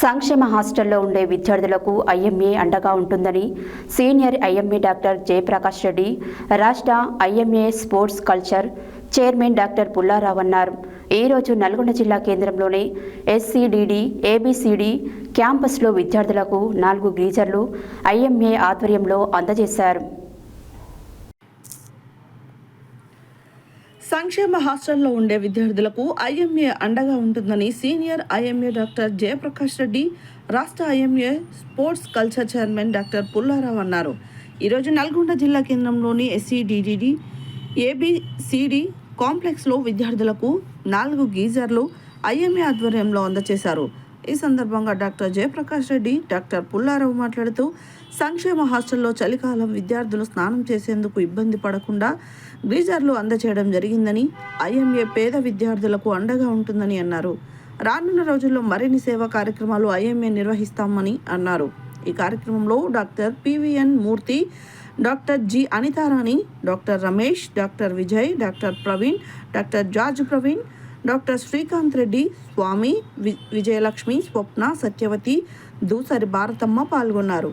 సంక్షేమ హాస్టల్లో ఉండే విద్యార్థులకు ఐఎంఏ అండగా ఉంటుందని senior IMA doctor Jayaprakash Reddy, రాష్ట్ర IMA sports culture chairman doctor Pullarao అన్నారు. ఈరోజు నల్గొండ జిల్లా కేంద్రంలోని ఎస్సీడీడీ ఏబీసీడీ క్యాంపస్లో విద్యార్థులకు 4 గీజర్లు ఐఎంఏ ఆధ్వర్యంలో అందజేశారు. సంక్షేమ హాస్టల్లో ఉండే విద్యార్థులకు ఐఎంఏ అండగా ఉంటుందని senior IMA doctor Jayaprakash Reddy, రాష్ట్ర IMA sports culture chairman doctor Pullarao అన్నారు. ఈరోజు నల్గొండ జిల్లా కేంద్రంలోని ఎస్సీడీడీ ఏబీసీడీ కాంప్లెక్స్లో విద్యార్థులకు 4 గీజర్లు ఐఎంఏ ఆధ్వర్యంలో అందజేశారు. ఈ సందర్భంగా డాక్టర్ జయప్రకాష్ రెడ్డి, డాక్టర్ పుల్లారావు మాట్లాడుతూ సంక్షేమ హాస్టల్లో చలికాలం విద్యార్థులు స్నానం చేసేందుకు ఇబ్బంది పడకుండా గీజర్లు అందజేయడం జరిగిందని, ఐఎంఏ పేద విద్యార్థులకు అండగా ఉంటుందని అన్నారు. రానున్న రోజుల్లో మరిన్ని సేవా కార్యక్రమాలు ఐఎంఏ నిర్వహిస్తామని అన్నారు. ఈ కార్యక్రమంలో doctor PVN Murthy, doctor G Anitharani, doctor Ramesh, doctor Vijay, doctor Praveen, doctor George Praveen, doctor Srikanth Reddy, Swamy, Vijayalakshmi, Swapna, Satyavathi, Dusari Bharathamma పాల్గొన్నారు.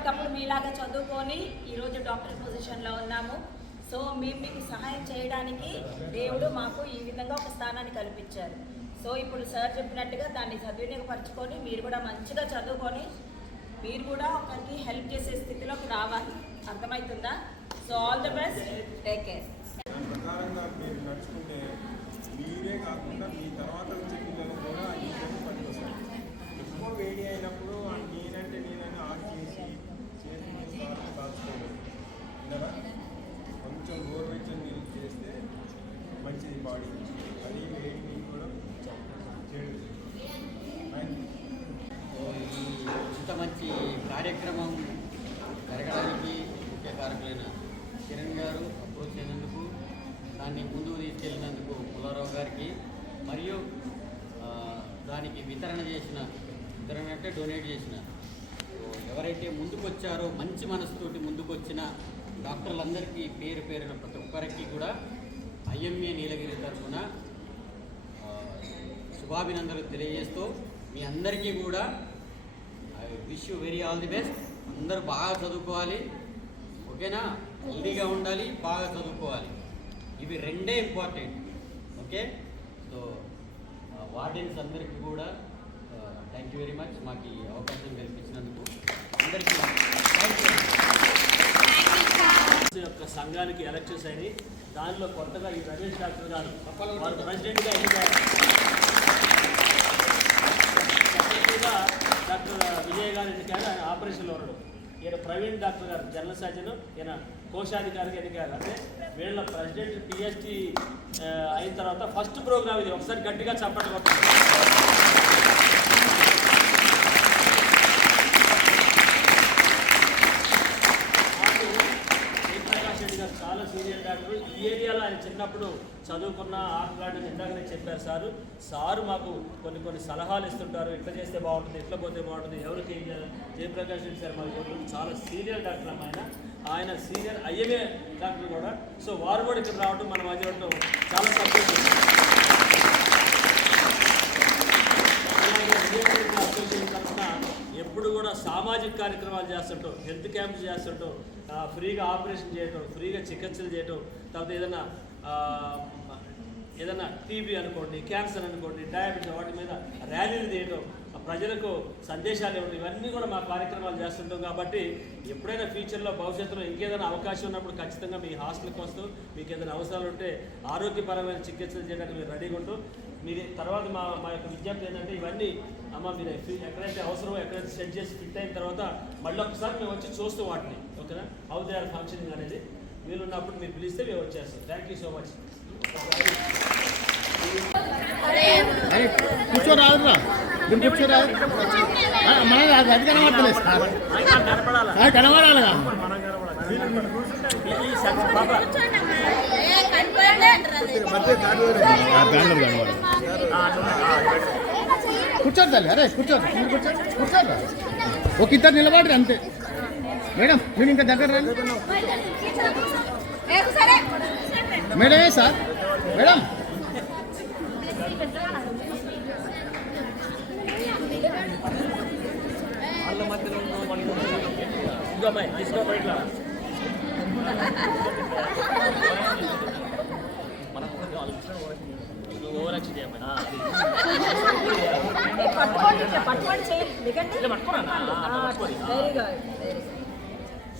ఒకప్పుడు మీలాగా చదువుకొని ఈరోజు డాక్టర్ పొజిషన్లో ఉన్నాము. సో మేము మీకు సహాయం చేయడానికి దేవుడు మాకు ఈ విధంగా ఒక స్థానాన్ని కల్పించారు. సో ఇప్పుడు సార్ చెప్పినట్టుగా దాన్ని సద్వినియోగపరచుకొని మీరు కూడా మంచిగా చదువుకొని మీరు కూడా ఒకరికి హెల్ప్ చేసే స్థితిలోకి రావాలి. అర్థమవుతుందా? So all the best, take care. మీరే కాకుండా మీ తర్వాత వచ్చే పిల్లలు కూడా ఈ టైం పనికొస్తారు. ఎక్కువ వేడి అయినప్పుడు నేనంటే నేనని ఆన్ చేసి చేతి కాల్చుకోవాలి కదా. కొంచెం గోరువెచ్చని నీళ్ళు చేస్తే మంచిది బాడీ. అది వేడిని కూడా చేయడం. ఇంత మంచి కార్యక్రమం జరగడానికి ముఖ్య కారకులైన కిరణ్ గారు అప్రోచ్ అయినందుకు, దాన్ని ముందుకు తీసుకెళ్ళినందుకు పుల్లారావు గారికి, మరియు దానికి వితరణ అంటే డొనేట్ చేసిన ఎవరైతే ముందుకొచ్చారో మంచి మనసుతోటి ముందుకొచ్చిన డాక్టర్లందరికీ పేరు పేరున ప్రతి ఒక్కరికి కూడా ఐఎంఏ నీలగిరి తరఫున శుభాభినందనలు తెలియజేస్తూ మీ అందరికీ కూడా I wish you very all the best. అందరూ బాగా చదువుకోవాలి, ఓకేనా? హెల్దీగా ఉండాలి, బాగా చదువుకోవాలి. ఇవి రెండే ఇంపార్టెంట్, ఓకే? సో వార్డెన్స్ అందరికీ కూడా థ్యాంక్ యూ వెరీ మచ్. మాకు ఈ అవకాశం కల్పించినందుకు అందరికీ యొక్క సంఘానికి ఎలక్షన్స్ అయినాయి. దానిలో కొత్తగా ఈ రమేష్ డాక్టర్ గారు వారు ప్రెసిడెంట్గా ఎన్నికయ్యారు. సెక్రటరీగా డాక్టర్ విజయ్ గారు ఎన్నికయ్యారు, ఆయన ఆపరేషన్లో ఉన్నాడు. ఈయన ప్రవీణ్ డాక్టర్ గారు జనరల్ సర్జన్, ఈయన కోశాధికారికి ఎన్నికయ్యారు. అంటే వీళ్ళ ప్రెసిడెంట్ పిహెచ్డి అయిన తర్వాత ఫస్ట్ ప్రోగ్రామ్ ఇది. ఒకసారి గట్టిగా చప్పట్లు కొట్టారు. చాలా సీనియర్ డాక్టర్. ఈ ఏరియాలో ఆయన చిన్నప్పుడు చదువుకున్న ఆటలాడని ఇందాకనే చెప్పారు సారు మాకు కొన్ని సలహాలు ఇస్తుంటారు. ఇట్లా చేస్తే బాగుంటుంది, ఇట్లా పోతే బాగుంటుంది, ఎవరికి జయప్రకాష్ రెడ్డి సార్ మాకు చాలా సీనియర్ డాక్టర్ ఆయన సీనియర్ ఐఎంఏ డాక్టర్ కూడా. సో వారు కూడా ఇక్కడ రావడం, మన మధ్య ఉండడం చాలా సంతోషం. అసోసియేషన్ తరఫున ఎప్పుడు కూడా సామాజిక కార్యక్రమాలు చేస్తుంటాం, హెల్త్ క్యాంప్స్ చేస్తుంటాం, ఫ్రీగా ఆపరేషన్ చేయటం, ఫ్రీగా చికిత్సలు చేయటం, తర్వాత ఏదైనా టీబీ అనుకోండి, క్యాన్సర్ అనుకోండి, డయాబెటీస్, వాటి మీద ర్యాలీలు చేయటం, ప్రజలకు సందేశాలు ఇవ్వడం, ఇవన్నీ కూడా మా కార్యక్రమాలు చేస్తుంటాం. కాబట్టి ఎప్పుడైనా ఫ్యూచర్లో భవిష్యత్తులో ఇంకేదైనా అవకాశం ఉన్నప్పుడు ఖచ్చితంగా మీ హాస్టల్కి వస్తూ మీకు ఏదైనా అవసరాలు ఉంటే ఆరోగ్యపరమైన చికిత్సలు చేయడానికి మీరు రెడీగా ఉంటూ మీరు తర్వాత మా యొక్క విజ్ఞప్తి ఏంటంటే ఇవన్నీ మీరు ఎక్కడైతే అవసరమో ఎక్కడైతే సెట్ చేసి ఫిట్ అయిన తర్వాత మళ్ళీ ఒకసారి మేము వచ్చి చూస్తూ వాటిని, ఓకేనా, హౌ దే ఆర్ ఫంక్షనింగ్ అనేది మీరు ఉన్నప్పుడు మీరు పిలిస్తే మేము వచ్చేస్తాం. Thank you so much. కూర్చోరాదురా, కూర్చోరాదు, అది కనబడలేదు సార్, కనబడాలిగా. కూర్చోద్దాలి. అరే కూర్చోద్దు, కూర్చోద్దా, ఒక ఇద్దరు నిలబడి అంతే. మేడం మీరు ఇంకా దగ్గర రండి మేడమే సార్ మేడం ఇంకో అమ్మాయి తీసుకో బయట ఓవర్ యాక్షన్ చేయమని పట్టుకోండి చేయండి పట్టుకోరా వెరీ గుడ్.